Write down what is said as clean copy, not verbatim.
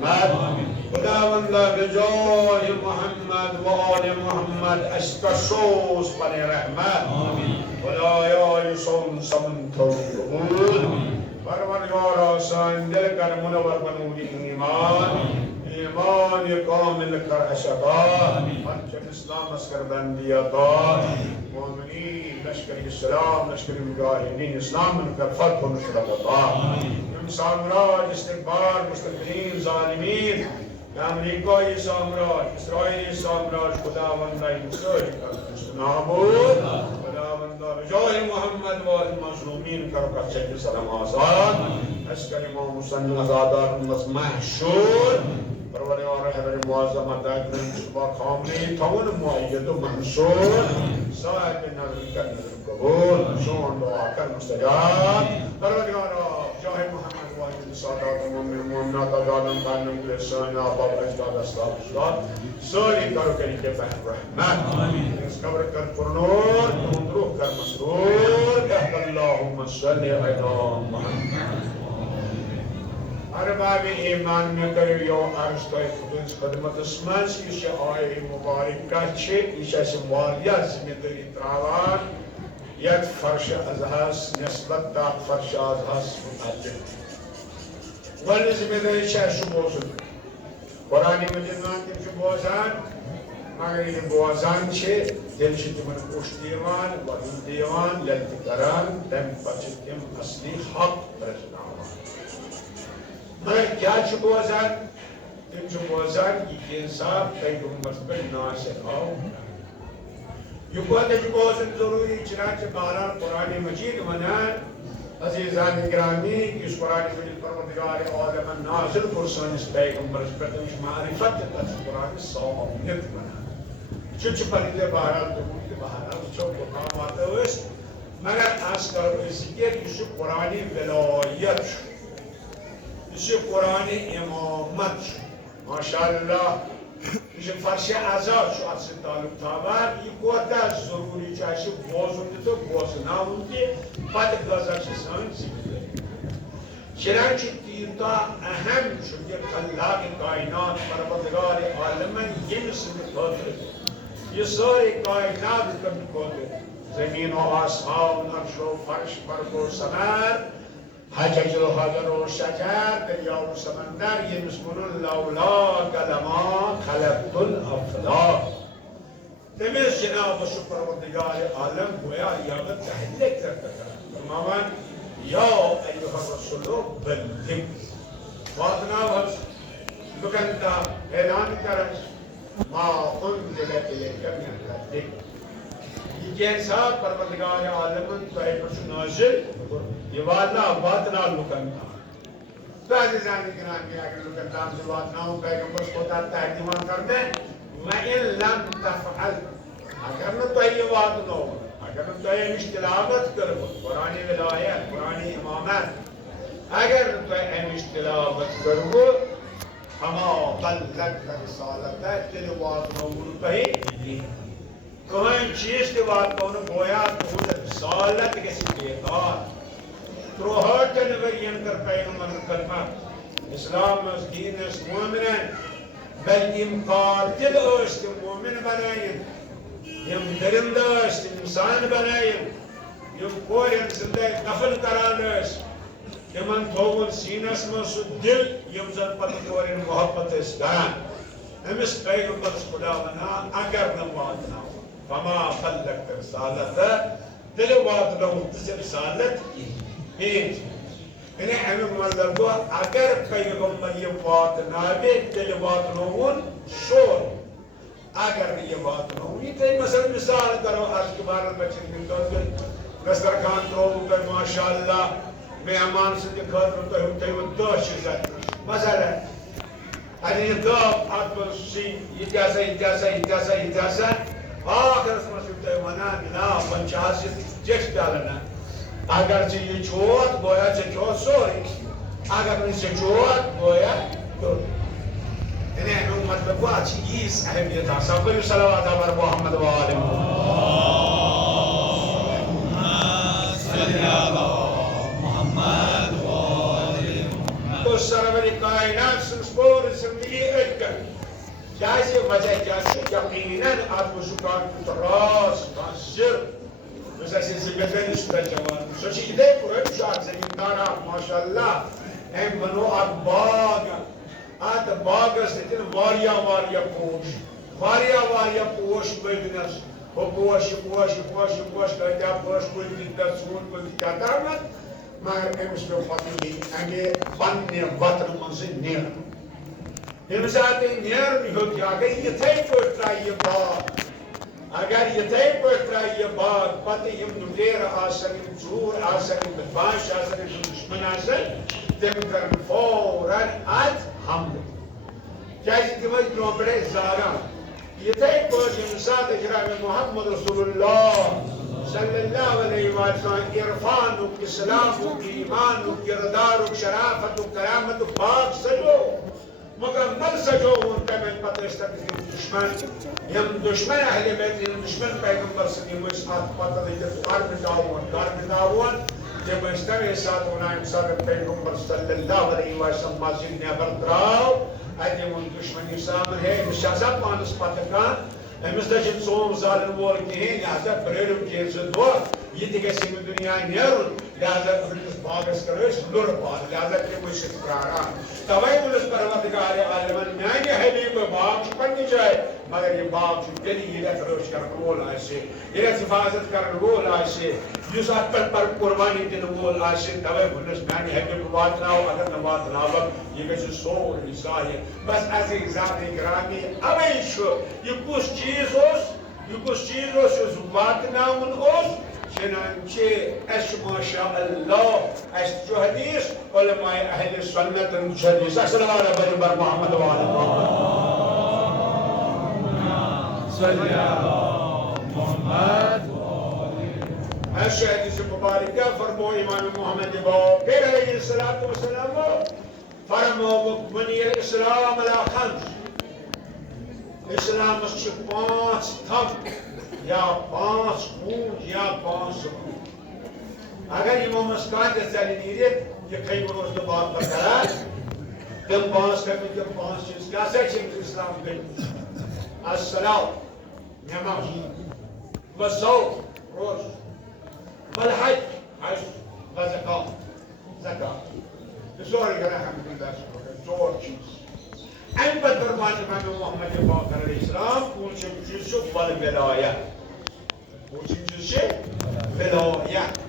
محمد خداوندا به جای محمد و آل محمد اشکشوز بنی رحمت خدایا یسون سمن توبون پروردگارا سان دل کر منور بنور ایمان کامل کر اشقا منچن اسلام اسکر بندیتا مومنین لشکر اسلام لشکر مجاهدین اسلام من کر فتح و نصرت اللہ سامراج استکبار مستقلین ظالمین امریکای سامراج اسرائیلی سامراج خداوندا مسلم نابود خداوندا به جای محمد و المظلومین کر چک سلام آزاد عسکر امام حسین آزادار محشور پروردگار رهبر معظم دایره با کاملی تمام مؤید و منصور صاحب نظر کر نظر قبول شون دعا کر مستجاب پروردگار جاه محمد واحد سادات مومنات آدم خانم گلسان آباب اجداد اصحاب اجداد سالی کارو کری که فهم رحمت اس قبر کر پرنور تندروح کر مسرور اللهم صل علی محمد ارباب ایمان می‌کرد یا ارشدای خودش خدمت اسمانس ایش آیه مبارک کاچه ایش از واریاز می‌کرد تراوان یک فرش از هست نسبت تا فرش از هست متعدد ولی زمینه چه شبوزن قرآنی مجید نانتیم شبوزن مگر این بوزن چه دلشی من پشت دیوان و این دیوان للتکران تم بچتیم اصلی حق برزنان مگر کیا شبوزن این شبوزن یک انصاف پیغمبر پر ناسخ آو یکوات شبوزن ضروری چنانچه باران قرآن مجید منان عزیزان گرامی اس قرآن مجید پروردگار عالم نازل پرسان اس پیغمبر پر تمش معرفت تاش قرآن صاحبیت منان چوچ پریده باران دموید باران چوک مقام آتا است مگر اسکار اسکیر اس قرآن ولایت اس قرآن امامت ماشاءالله اس فرش ازاد شو از تعلق تابر یکوات ضروری چاشه بازونده تو بازناونده بعد گذشته سان زیبه چنانچه دیرتا اهم شد یک خلاق کائنات پروردگار عالم یہ مثل قدر یہ سارے کائنات کم قدر زمین و آسمان عرش و فرش برق و سمر حجج و حجر و شجر دریا و سمندر یہ مسمون لولا کلما خلقت الافلاک تمیز جناب و پروردگار عالم گویا یادت تحلیق کرتا فرماوان یا ایها الرسول بلغ واتنا وز لکنتا اعلان کرد ما انزل الیک من ربک یہ انسان پروردگار عالم تو ہے پر نازل یہ واتنا لکنتا تو عزیزان گرامی اگر لکنتا ہم سے واتنا ہوں پیغمبر کو تحقیمان کرنے وَإِن لَمْ تَفْعَلْ اگر نہ تو یہ واتنا ہوں اگر تو یہ اشتلاغت کرو قرآن ولایت قرآن امامت اگر تو یہ اشتلاغت کرو ہما بلغت رسالت ہے تیرے واتنا مرتہی کوئی چیز کے واتنا گویا تو رسالت کسی بیدار تروہت نورین کر پیغمبر کلمہ اسلام از دین اس مومنین بل قاتل است مومن بنائیں یم درند است انسان بنائیں یم کورین زندہ دفن کران است یمن تھوون سینس مس دل یم زن پتہ کورین محبت است کران امس پیغمبر خدا ونا اگر نہ واتنا فما بلغت رسالت دل واتنا رسالت یعنی ہمیں منظر کو اگر پیغمبر یہ بات نابے دل بات نون شور اگر یہ بات نون یہ تھی مثال کرو آج کے بارے بچن کے طور پر دسترخوان تو پر ماشاءاللہ مہمان سے دکھا تو ہوتے وہ دو چیزیں مثلا ادی دو آپ سی اجازہ آخر اس میں سے منا نا 50 جس ڈالنا اگر یہ چوت گویا چوت سوری اگر یہ چوت گویا تو یعنی ہم مطلب وہ اچھی اس اہمیت ہے سب کو صلوات بر محمد و آل محمد و آل محمد تو سرور کائنات سنسپور زندگی اکر کیازِ وجہ کیا چھُ یقیناً اتھ منٛز چھُ کانٛہہ راز کانٛہہ سِر یُس اَسہِ زِندگی چھُ بچاوان سۄ چھِ یِتھَے پٲٹھۍ چھُ اکھ زٔمیٖندار اکھ ماشاء اللہ أمۍ بنوو اکھ باغ اتھ باغس دِتِن واریاہ پوش ؤدنس ہُہ پوش یہِ پوش کۭتیاہ پوش کُلۍ دِتۍ ژوٗنٛٹھۍ کُلۍ تہِ کیٛاہ تامَتھ مگر أمِس پیوٚو پتہٕ یہِ اَمے پننہِ وطنہٕ منٛزٕے نیرُن ییٚمہِ ساتہٕ أمۍ نیرُن ہیوٚت یہِ اگر یِتھَے پٲٹھۍ ترٛایہِ یہِ باغ اگر یِتھَے پٲٹھۍ ترٛایہِ یہِ باغ پتہٕ یِم لُٹیرٕ آسن یِم ژوٗر آسن یِم بدماش آسن یِم دُشمن آسن تِم کرن فوراً اتھ حملہٕ کیازِ تِم ٲسۍ برونٛہہ پٮ۪ٹھے زاران یِتھَے پٲٹھۍ ییٚمہِ ساتہٕ جناب محمد رسول اللہ صلی اللہ علیہ وسلم عرفانُک اِسلامُک ایٖمانُک کِردارُک شرافتُک قیامتُک باغ سجو مکمل سجووُن تَمہِ پتہٕ ٲسۍ تتھ یِم دُشمن اہلِ بیت یِم دُشمن پیغمبر سٕنٛدۍ یِم ٲسۍ اتھ پتہٕ لٔگِتھ کر مِٹاوُن تِم ٲسۍ تَمے ساتہٕ ونان ییٚمہِ ساتہٕ پیغمبر صلی اللہ علیہ وسلم مسجد نٮ۪بر درٛاو اتہِ ووٚن دُشمنی سامن ہے أمِس چھِ آسان پانس پتہٕ کانٛہہ أمِس نہ چھُنہٕ ژوٚم زالن وول کِہیٖنۍ لہذا پرٛٲرِو کینٛژٕ زٕ دۄہ یہِ تہِ گژھِ ییٚمہِ دُنیا نیرُن لہذا أمِس باغس کرو أسۍ لُرٕ باغ لہذا تِم ٲسۍ أسۍ پرٛاران تَوَے ووٚنُس پروردگارِ عالمن میانہِ حبیٖبہٕ باغ چھُ پننہِ جایہِ مگر یہِ باغ چھُ تیٚلہِ ییٚلہِ اتھ رٲچھ کرن وول آسہِ ییٚلہِ اتھ حفاظت کرن وول آسہِ یُس اتھ پٮ۪ٹھ قربانی دِنہٕ وول آسہِ تَوَے ووٚنُس میانہِ حبیٖبہٕ واتناو اگر نہٕ واتناوکھ یہِ گژھِ سورُے ضایہِ بس عزیٖزانِ گرامی اَوَے چھُ یہِ کُس چیٖز اوس یُس واتناوُن اوس چنانچہ اَسہِ چھُ ماشاء اللہ اَسہِ چھُ حدیث علماء اہلِ سنتن چھُ حدیث السلام علیکم محمد وعلی محمد اَسہِ چھُ حدیث مبارکہ فرمو امام محمد باقر علیہ الصلوۃ والسلام فرمووُکھ بنی الاسلام علی خمس اسلامس چھِ پانٛژھ تھم یا پانٛژھ خوٗنٛج یا پانٛژھ خوٗنٛج اگر یِمو منٛز کانٛہہ تہِ ژَلہِ نیٖرِتھ یہِ کھٔنِوُن اوس نہٕ بار بار کران تِم پانٛژھ کٔرمٕتۍ تِم پانٛژھ چیٖز کیٛاہ سا چھِ أمِس اسلام کٔرمٕتۍ الصلاۃ نٮ۪ماز والصوم روزٕ والحج حج وزکات یہِ سورُے کران الحمدللہ ژور چیٖز اَمہِ پتہٕ فرمان امام محمد باقر علیہ السلام پوٗنٛژِم چیٖز چھُ والولایہ پوٗنٛژِم چیٖز چھِ ولایت